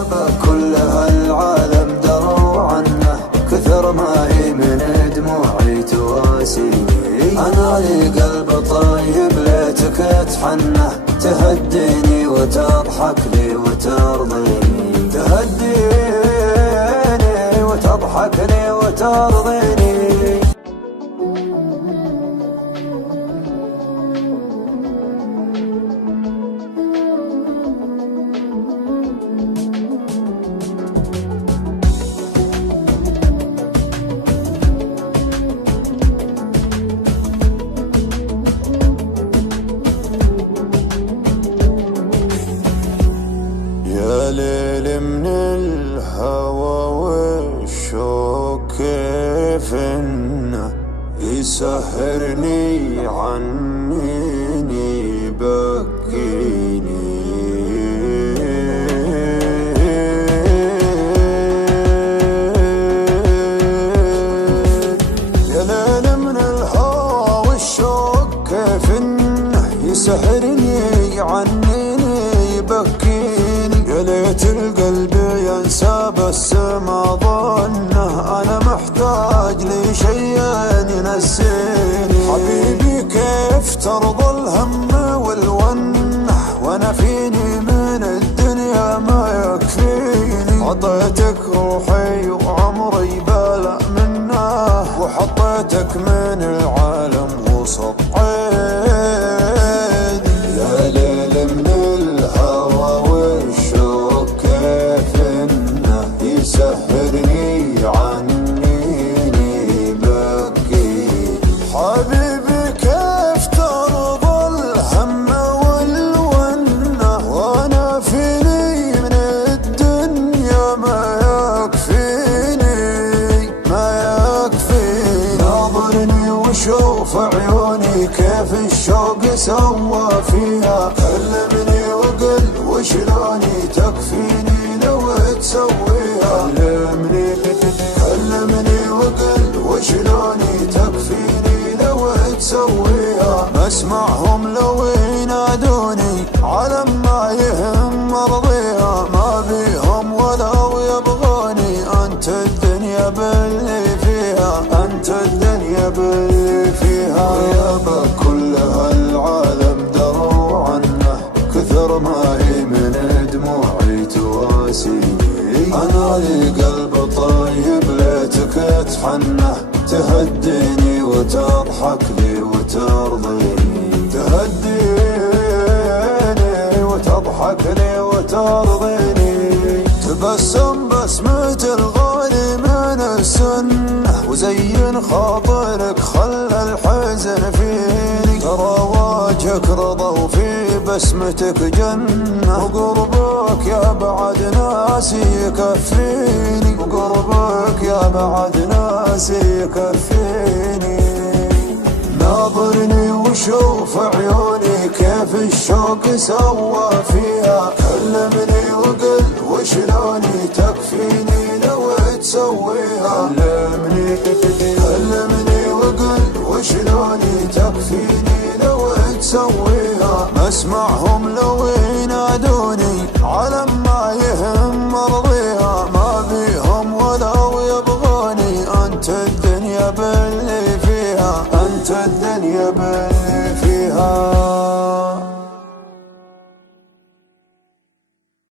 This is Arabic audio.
غيابه كل هالعالم دروا عنه، كثر ما هي من دموعي تواسيني. أنا لي قلب طيب ليتك تحنه، تهديني وتضحك لي وترضيني، تهديني وتضحك لي وترضيني. يا ليل من الهوى والشوق كيف انه يسهرني عنيني يبكيني. يا ليل من الهوى والشوق كيف انه يسهرني عنيني يبكيني. يا ليت القلب ينسى بس ما ظنه، أنا محتاج لي شيء ينسيني. حبيبي كيف ترضى الهم والونه، وأنا فيني من الدنيا ما يكفيني. عطيتك روحي وعمري بلا منه، وحطيتك من العالم وسط عيني. يا ليل من الهوى والشوق كيف انه يسهرني عنيني يبكيني. حبيبي كيف ترضى الهم والونه، وانا فيني من الدنيا ما يكفيني ما يكفيني. ناظرني وشوف عيوني كيف الشوق سوى فيها، كلمني وقل وشلوني تكفيني لو تسويها. كلمني وقل وشلوني تكفيني لو تسويها. مسمعهم لو ينادوني على ما يهم مرضيها، ما بيهم ولو يبغوني. انت الدنيا باللي فيها، انت الدنيا باللي فيها. غيابه كل هالعالم دروا عنه، كثر ما هي من دموعي تواسيني. انا لي قلب طيب ليتك تحنه، تهديني وتضحك لي وترضيني، تهديني وتضحك لي وترضيني. تبسم بسمة الغالي من السنة، وزين خاطرك خلى الحزن فيني. ترى وجهك رضا وفي بسمتك جنة، وقربك يا بعد ناسي يكفيني. وقربك يا بعد ناسي يكفيني. ناظرني وشوف عيوني كيف الشوق سوى فيها، كلمني وقل وشلوني تكفيني لو تسويها. كلمني وقل وشلوني تكفيني لو تسويها. مسمعهم لو